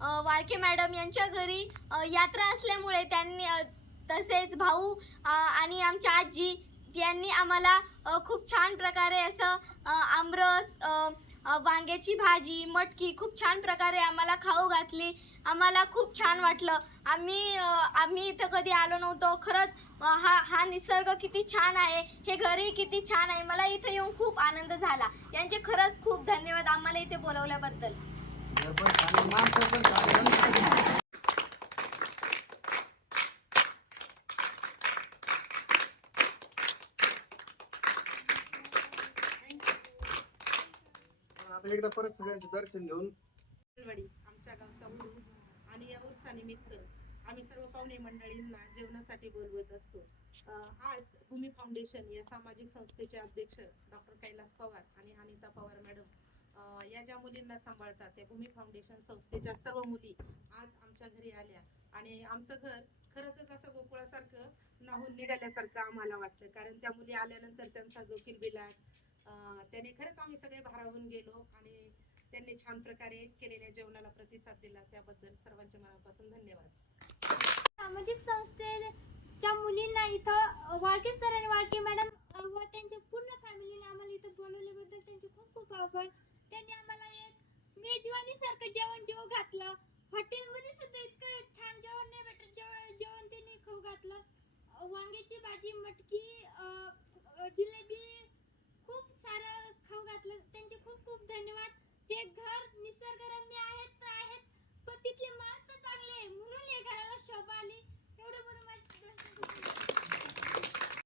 Walke madam यांच्या घरी यात्रा असल्यामुळे त्यांनी तसेच भाऊ आणि आमच्या आजी यांनी आम्हाला खूप छान प्रकारे असं आमरस, वांग्याची भाजी, मटकी खूप छान प्रकारे आम्हाला खाऊ घातली. आम्हाला खूप छान वाटलं. आम्ही इथं कधी आलो नव्हतो. खरंच हा निसर्ग किती छान आहे, हे घरही किती छान आहे. मला इथे येऊन खूप आनंद झाला. यांचे खरंच खूप धन्यवाद आम्हाला इथे बोलवल्याबद्दल. आता एकदा परत सगळ्यांचे दर्शन घेऊन आमच्या गावचा उरूस आणि या उरुसानिमित्त आम्ही सर्व पाहुणे मंडळींना जेवणासाठी बोलवत असतो. आज भूमी फाउंडेशन या सामाजिक संस्थेचे अध्यक्ष डॉक्टर कैलास पवार आणि अनिता पवार मॅडम या ज्या मुलींना सांभाळतात त्या भूमी फाउंडेशन संस्थेच्या सर्व मुली आज आमच्या घरी आल्या आणि आमचं घर खरंच असं गोकुळासारखं नाहून निघाल्यासारखं आम्हाला वाटतं. कारण त्या मुली आल्यानंतर त्यांचा जो किलबिलाट त्याने खरंच आम्ही सगळे भारावून गेलो आणि त्यांनी छान प्रकारे केलेल्या जेवणाला प्रतिसाद दिला. त्याबद्दल सर्वांचे मनापासून धन्यवाद. सामाजिक संस्थेच्या मुलींना इथं वाळके सर आणि वाळके मॅडम व त्यांच्या पूर्ण फॅमिलीने आम्हाला इथं बोलवल्याबद्दल त्यांचे खूप खूप आभार. त्यांनी आम्हाला एक मेजवानीसारखं जेवण घातलं. हॉटेलमध्ये